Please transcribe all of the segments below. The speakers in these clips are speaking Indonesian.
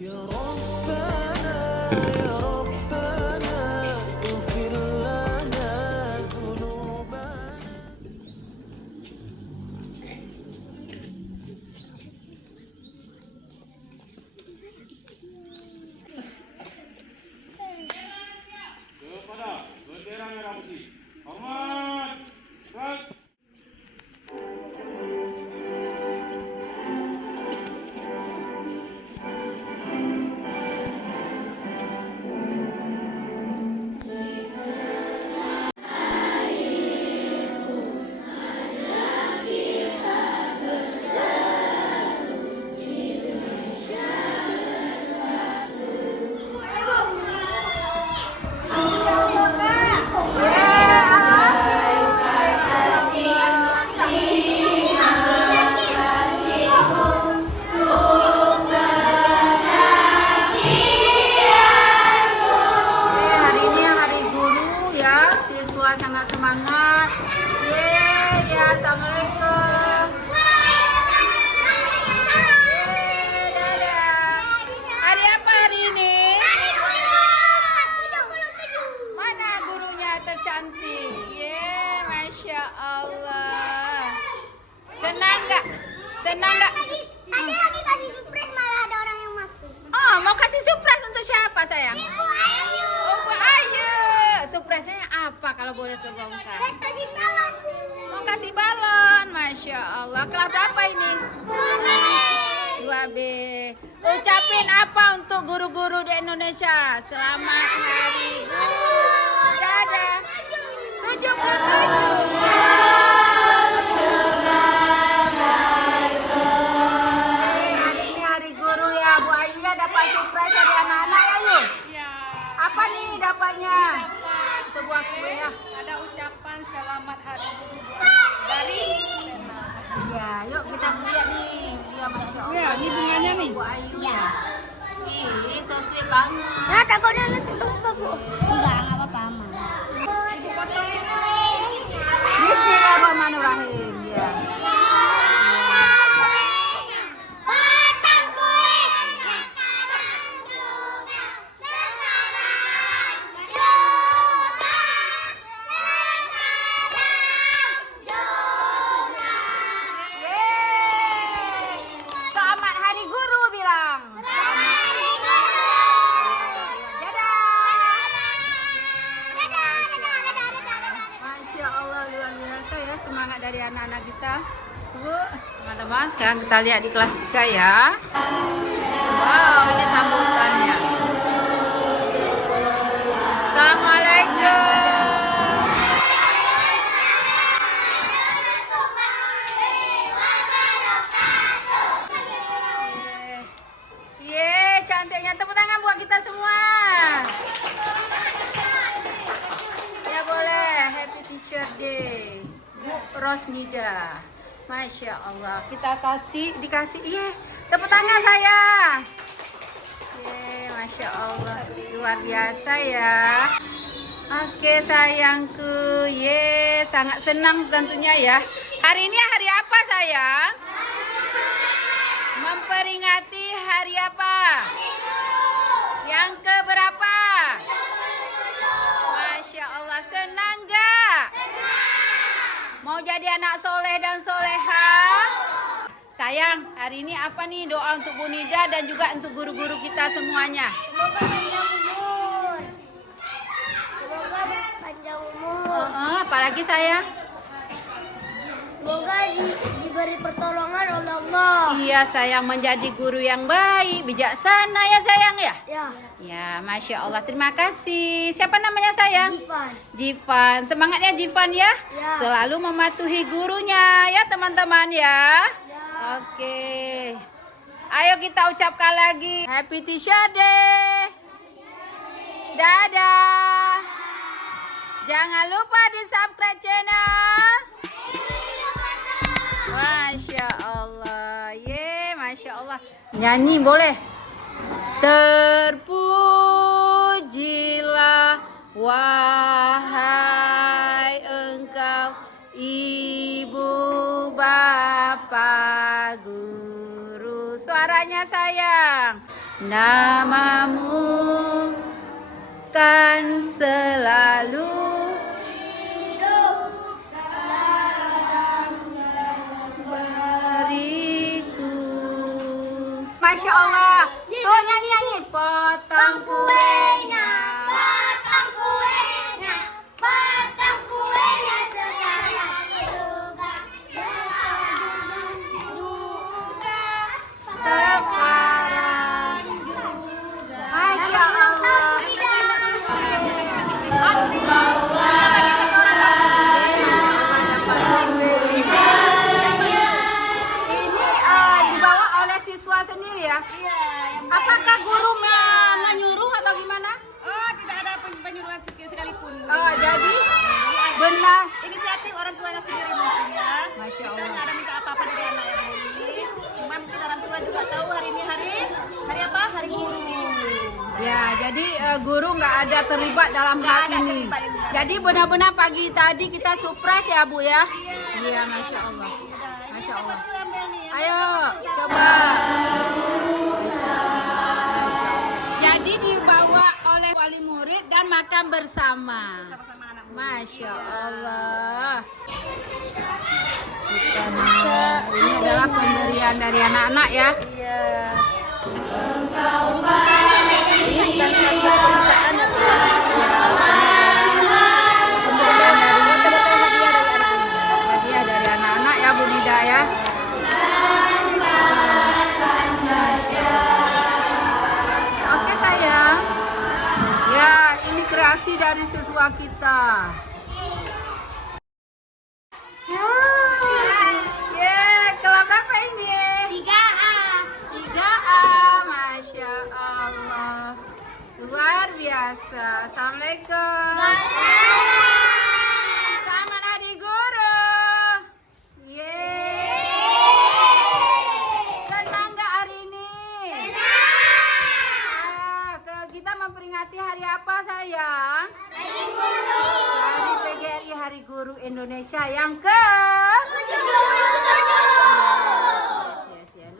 يا ربنا يا ربنا اغفر لنا ذنوبنا. Kepada bendera merah putih. Hormat. Gerak. Hari ini hari guru ya, siswa sangat semangat. Ya, assalamualaikum. Dadah. Hari apa hari ini? Mana gurunya tercantik? Masya Allah. Senang nggak? Senang nggak? Ada lagi kasih surprise malah ada orang yang masuk. Oh, mau kasih surprise untuk siapa sayang? Ibu Ayu. Oh, Bu Ayu. Surprise-nya apa kalau boleh terbongkar? Kasih tangan. Mau kasih balon, Masya Allah. Kelas berapa ini? 2B. Ucapin apa untuk guru-guru di Indonesia? Selamat Hari Guru. Dadah. 77. Hari ini hari guru ya, Bu Ayu ya dapat surprise dari anak-anak ya yuk. Apa nih dapatnya? Sebuah kue ya. Ada ucapan selamat hari guru dari Ya, yuk kita lihat nih. Dia Masya Allah. Ya, ini bunganya nih. Bu Ayu ya. Ih, so sweet banget. Nah, takutnya nanti tumpah, Bu. Enggak apa-apa, Ma. Bismillahirrahmanirrahim. Ya. Batang kue. Selamat Hari Guru bilang. Masya Allah luar biasa ya semangat dari anak-anak kita. Bu, teman-teman sekarang kita lihat di kelas 3 ya. Wow, ini sambutannya. Assalamualaikum. Cantiknya, tepuk tangan buat kita semua. Ya boleh, Happy Teacher Day, Bu Rosmida. Masya Allah, kita dikasih, tepuk tangan sayang. Masya Allah, luar biasa ya. Oke sayangku, sangat senang tentunya ya. Hari ini hari apa sayang? Memperingati hari apa? Yang keberapa? Masya Allah, senang gak? Mau jadi anak soleh dan soleha? Sayang, hari ini apa nih doa untuk Bu Nida dan juga untuk guru-guru kita semuanya? Semoga panjang umur. Semoga panjang umur. Apalagi sayang? Semoga diberi pertolongan oleh Allah. Iya sayang, menjadi guru yang baik, bijaksana ya sayang ya? Ya, Ya, Masya Allah, terima kasih. Siapa namanya sayang? Ivan. Jivan, semangat ya Jivan ya. Ya. Selalu mematuhi gurunya ya teman-teman ya. Ya. Oke. Ayo kita ucapkan lagi Happy Teacher Day. Dadah. Jangan lupa di subscribe channel. Masya Allah. Masya Allah. Nyanyi boleh. Terpujilah wahai engkau ibu bapak guru. Suaranya sayang. namamu kan selalu beriku. Masya Allah. Tuh nyanyi-nyanyi. Potong kuenya. potong kuenya, potong kuenya sekarang juga, Sekarang. Masya Allah. Ini dibawa oleh siswa sendiri ya? Iya, yang Apakah guru menyuruh atau gimana? oh tidak ada penyuluhan sekalipun. Oh, jadi benar. Inisiatif orang tuanya sendiri mungkin ya. Masya Kita Allah. nggak ada minta apa-apa dari anak yang ini. Cuma mungkin orang tua juga tahu hari ini hari apa? Hari guru. Ya, jadi guru nggak ada terlibat dalam Nggak hal ada ini. terlibat ini. Jadi benar-benar pagi tadi kita surprise ya Bu ya? Iya, Masya Allah. Masya Allah. Dulu ambil nih. Ayo, coba. Jadi dibawa oleh wali murid dan makan bersama. Sama-sama anak murid. Masya Allah. Ini adalah pemberian dari anak-anak ya. Iya. Hadiah dari anak-anak ya Bu Nida ya. Oke sayang. Ya, ini kreasi dari siswa kita. Kelas berapa ini? 3A. 3A, Masya Allah. Luar biasa. Assalamualaikum. Selamat Hari Guru. Yeay. Senang nggak hari ini? Kita memperingati hari apa sayang? Hari Guru. Hari PGRI Hari Guru Indonesia yang ke?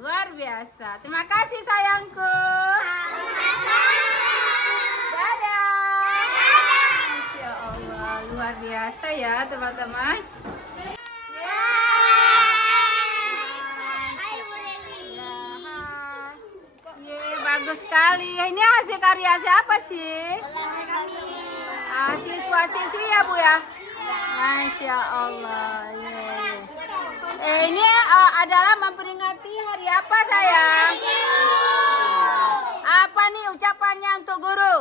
Luar biasa. Terima kasih sayangku. Dadah. Masya Allah, luar biasa ya teman-teman. Bagus sekali. Ini hasil karya siapa sih? Siswa-siswi ya Bu ya? Masya Allah. Ini adalah memperingati hari apa sayang? Apa nih ucapannya untuk guru?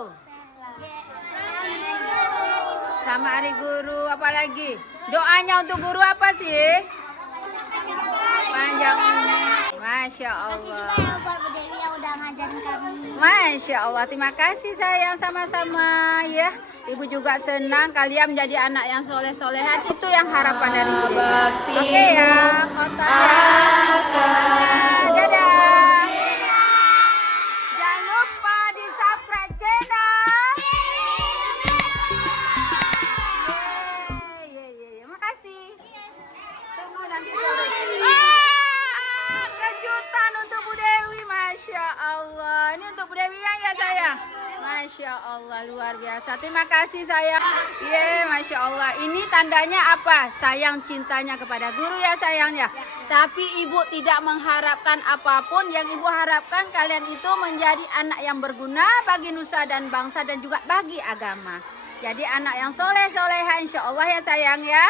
Sama Hari Guru, apa lagi? Doanya untuk guru apa sih? Panjang umur. Masya Allah. Yang buat Bu Dewi yang udah ngajarin kami. Masya Allah, terima kasih sayang sama-sama ya. Ibu juga senang kalian menjadi anak yang soleh-solehan. Itu yang harapan dari Bu Dewi. Oke ya, dadah. Jangan lupa di subscribe channel. Makasih. Tunggu nanti sore. Kejutan untuk Bu Dewi, Masya Allah. Ini untuk Bu Dewi ya sayang. Masya Allah, luar biasa. Terima kasih sayang. Masya Allah. Ini tandanya apa? Sayang cintanya kepada guru ya sayang ya. Tapi ibu tidak mengharapkan apapun. Yang ibu harapkan kalian itu menjadi anak yang berguna bagi nusa dan bangsa dan juga bagi agama. Jadi anak yang soleh-soleha insya Allah ya sayang ya.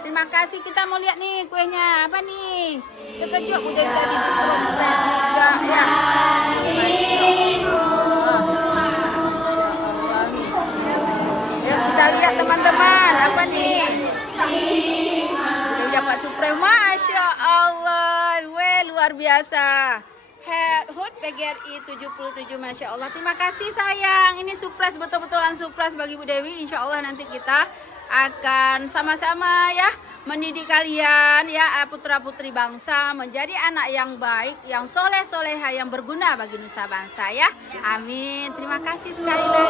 Terima kasih. Kita mau lihat nih kuenya apa nih? Terkejut udah jadi juga ya. Kita lihat teman-teman apa nih? Udah dapat surprise. Masya Allah. Luar biasa. HUT PGRI 77, Masya Allah. Terima kasih sayang. Ini surprise, betul-betulan surprise bagi Bu Dewi. Insya Allah nanti kita akan sama-sama ya mendidik kalian ya putra-putri bangsa menjadi anak yang baik, yang soleh-soleha, yang berguna bagi nusa bangsa ya. Amin. Terima kasih sekali lagi.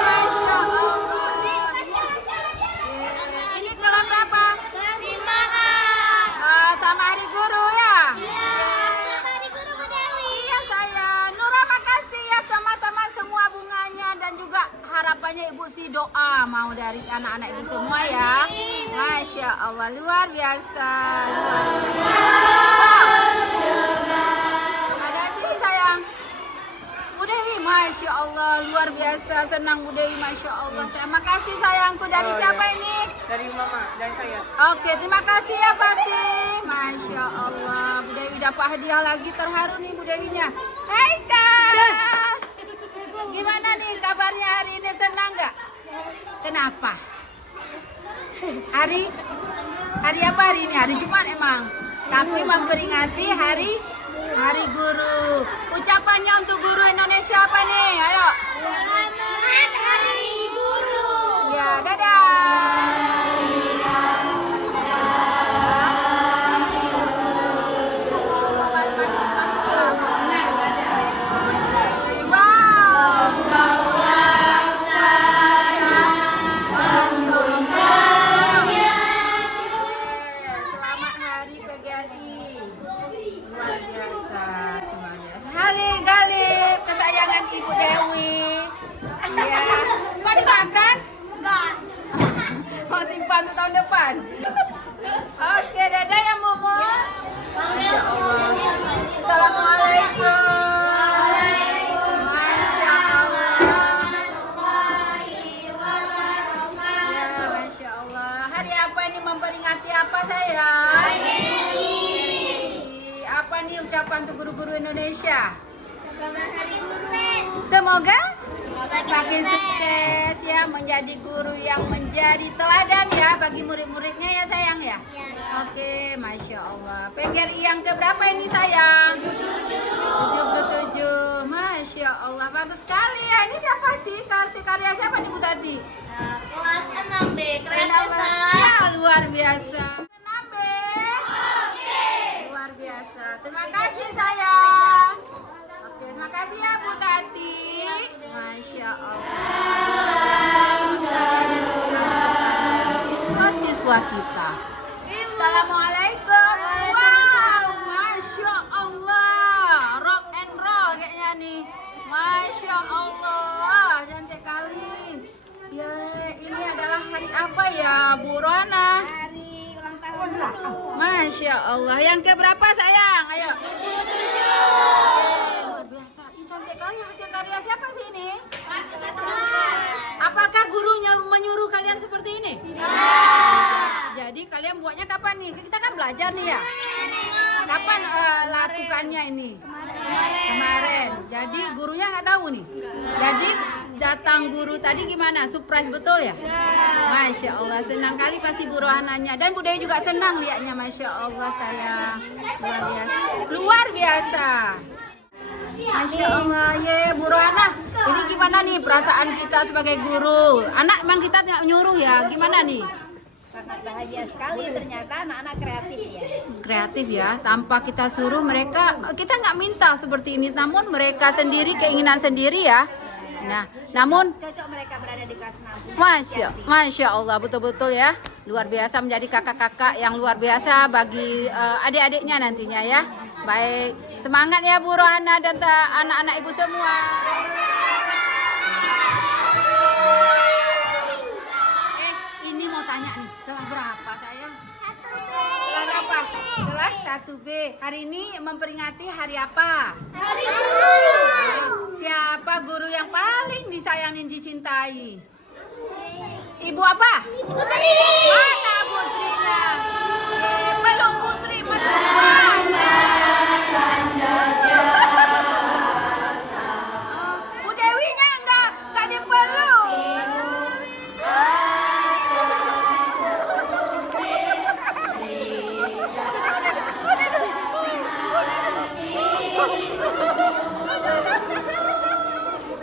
Masya Allah. Ini kelas berapa? Kelas 5A. Sama Hari Guru ya. doa mau dari anak-anak ibu semua ya. Masya Allah, luar biasa. Luar biasa. Ada sini sayang. Bu Dewi, Masya Allah, luar biasa. Senang Bu Dewi, Masya Allah. Terima kasih sayangku. Dari siapa ini? Dari mama dan saya. Oke, terima kasih ya Fatih. Masya Allah, Bu Dewi dapat hadiah lagi, terharu nih Bu Dewinya. Hai Kak, gimana nih kabarnya hari ini, senang nggak? Kenapa? Hari apa hari ini? Hari Jumat emang. Tapi memperingati hari guru. Ucapannya untuk guru Indonesia apa nih? Ayo. Selamat Hari Guru. Ya, dadah. Selamat Hari PGRI. Luar biasa semuanya. Halil Galip, kesayangan Ibu Dewi. Iya. Kok dimakan? Enggak. Mau simpan untuk tahun depan. Oke, dadah ya Mumu. Masya Allah. Assalamualaikum. Masya Allah. Ya, Masya Allah. Hari apa ini, memperingati apa sayang? Apa nih ucapan untuk guru-guru Indonesia? Selamat Hari Guru. Semoga makin sukses ya, menjadi guru yang menjadi teladan ya bagi murid-muridnya ya sayang ya. Oke, Masya Allah. PGRI yang keberapa ini sayang? 77. Masya Allah, bagus sekali ya. Ini siapa sih? Kasih karya siapa nih Bu Tati? Kelas 6B. Keren Ya, luar biasa. 6B. Luar biasa. Terima kasih sayang. Oke, terima kasih ya Bu Tati. Masya Allah. Siswa-siswa kita. Assalamualaikum. Wow, Masya Allah. Rock and roll kayaknya nih. Masya Allah, cantik kali. Ya, ini adalah hari apa ya, Bu Rona? Hari ulang tahun guru. Masya Allah. Yang keberapa sayang? Ayo. Luar biasa. Ih, cantik kali. Hasil karya siapa sih ini? Apakah gurunya menyuruh kalian seperti ini? Jadi kalian buatnya kapan nih? Kita kan belajar nih ya. Kapan lakukannya ini? Kemarin. Jadi gurunya nggak tahu nih. Jadi datang guru tadi gimana? Surprise betul ya? Masya Allah, senang kali pasti Bu Rohananya. Dan Bu Dewi juga senang liatnya. Masya Allah sayang. Luar biasa. Luar biasa. Masya Allah, ye Bu Rohana. Ini gimana nih perasaan kita sebagai guru? Anak memang kita tidak nyuruh ya, gimana nih? Sangat bahagia sekali, ternyata anak-anak kreatif ya. Kreatif ya, tanpa kita suruh mereka, kita nggak minta seperti ini, namun mereka sendiri, keinginan sendiri ya. Nah, namun Cocok mereka berada di kelas 6. Masya Allah, betul-betul ya. Luar biasa, menjadi kakak-kakak yang luar biasa bagi adik-adiknya nantinya ya. Baik, semangat ya Bu Rohana dan anak-anak ibu semua. Ini mau tanya nih, kelas berapa sayang? 1B. Kelas apa? Kelas 1B. Hari ini memperingati hari apa? Hari Guru. Siapa guru yang paling disayangin, dicintai? Ibu apa? Putri. Mana putrinya? Peluk putri masih. Bu Dewinya enggak dipeluk.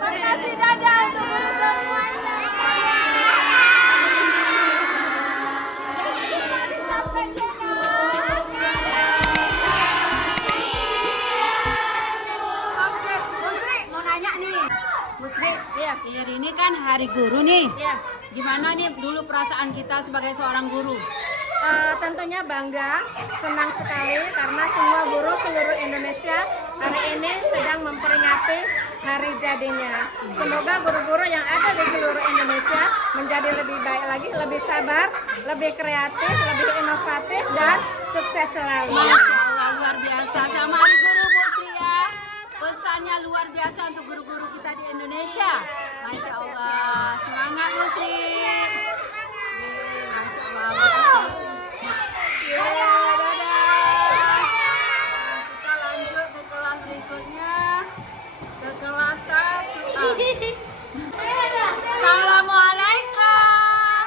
Makasih dadah untuk guru semuanya. Sampai channel. Oke, Putri mau nanya nih. Putri, Iya. hari ini kan hari guru nih. Iya. Gimana nih dulu perasaan kita sebagai seorang guru? Tentunya bangga, senang sekali karena semua guru seluruh Indonesia hari ini sedang memperingati hari jadinya. Semoga guru-guru yang ada di seluruh Indonesia menjadi lebih baik lagi, lebih sabar, lebih kreatif, lebih inovatif, dan sukses selalu. Masya Allah, luar biasa. Sama Hari Guru Bu Sri ya. Pesannya luar biasa untuk guru-guru kita di Indonesia. Masya Allah. Semangat Bu Sri. Yeay, Masya Allah. Bu Sri. Yeay, dadah. Kita lanjut ke kelas berikutnya. Ke kelas 1A. Assalamualaikum.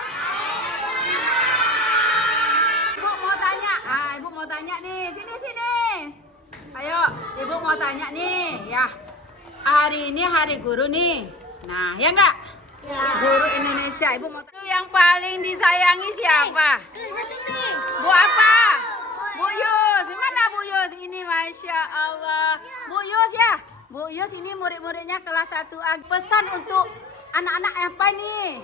Ibu mau tanya. Ibu mau tanya nih. Sini. Ayo, Ibu mau tanya nih, ya. Hari ini Hari Guru nih. Nah, ya enggak? Ya. Guru Indonesia. Ibu mau tanya. Yang paling disayangi siapa? Bu apa? Bu Yus. Mana Bu Yus? Ini Masya Allah. Bu Yus ya. Bu Yus ini murid-muridnya kelas 1A. Pesan untuk anak-anak apa nih?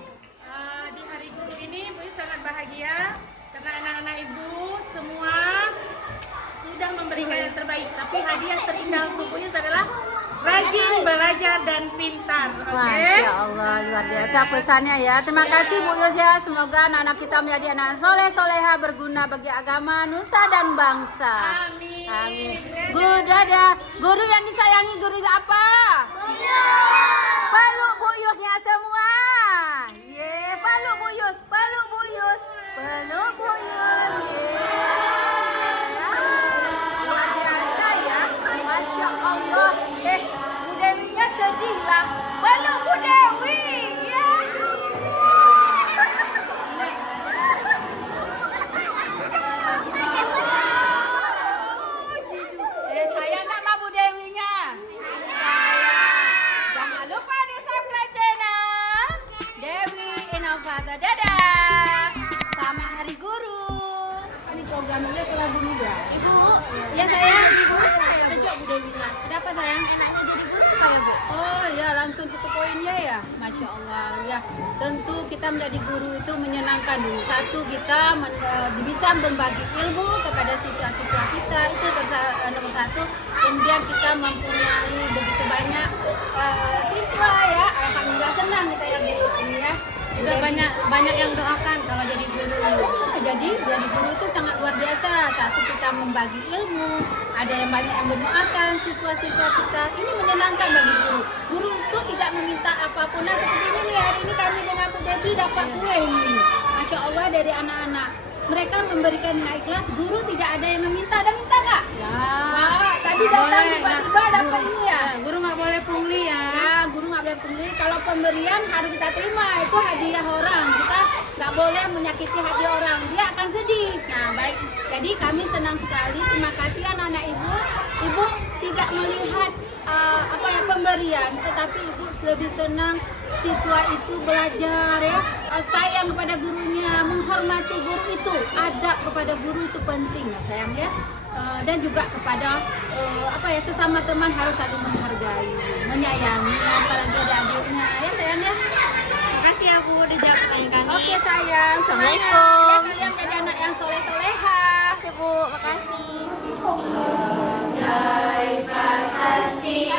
Di Hari Guru ini Bu sangat bahagia karena anak-anak Ibu semua sudah memberikan yang terbaik. Tapi hadiah terindah untuk Bu adalah rajin belajar dan pintar. Oke? Masya Allah, luar biasa pesannya ya. Terima kasih Bu Yus ya. Semoga anak-anak kita menjadi anak soleh soleha berguna bagi agama, nusa dan bangsa. Amin. Amin. Guru yang disayangi guru apa? Peluk Bu Yusnya semua. Ye, peluk Bu Yus, peluk Bu Yus, peluk Bu Yus. Luar biasa ya. Masya Allah. Bu Dewinya sedih lah. Peluk Bu Dewi. Ya. Sayang nggak sama Bu Dewinya? Sayang. Jangan lupa di subscribe channel Dewi Inovator. Dadah. Sama Hari Guru. Ini programnya kalau bunyi ya. Ibu, Ya sayang. jadi guru nggak ya, Bu? Sejak Bu Dewi. Kenapa sayang? Enaknya jadi guru nggak ya, Bu? Oh ya, langsung tutup poinnya ya. Masya Allah ya. Tentu kita menjadi guru itu menyenangkan dulu. Satu, kita bisa berbagi ilmu kepada siswa-siswa kita, itu nomor satu. Kemudian kita mempunyai begitu banyak siswa ya. Alhamdulillah senang kita ya Bu ini ya. Udah banyak yang doakan kalau jadi guru. Jadi guru itu sangat luar biasa. Satu, kita membagi ilmu. Ada yang banyak yang mendoakan siswa-siswa kita. Ini menyenangkan bagi guru. Guru itu tidak meminta apapun. Nah seperti ini nih, hari ini kami dengan Bu Devi dapat kue ini. Masya Allah dari anak-anak. Mereka memberikan dengan ikhlas. Guru tidak ada yang meminta. Ada minta nggak? Wah, tadi datang tiba-tiba dapat ini ya. Guru nggak boleh pungli ya. Ya, guru nggak boleh pungli. Kalau pemberian harus kita terima. Itu hadiah orang. Kita nggak boleh menyakiti hati orang. Dia akan sedih. Nah, baik. Jadi kami senang sekali. Terima kasih anak-anak Ibu. Ibu tidak melihat pemberian, tetapi Ibu lebih senang siswa itu belajar ya. Sayang kepada gurunya, menghormati guru itu. Adab kepada guru itu penting ya sayang ya. Dan juga kepada sesama teman harus saling menghargai, menyayangi, apalagi ada adiknya ya sayang ya. Makasih ya, Bu, udah jawab pertanyaan kami. Oke sayang, Assalamualaikum. semangat. Ya, kalian jadi anak yang soleh-soleha. Oke, Bu, makasih. Prasasti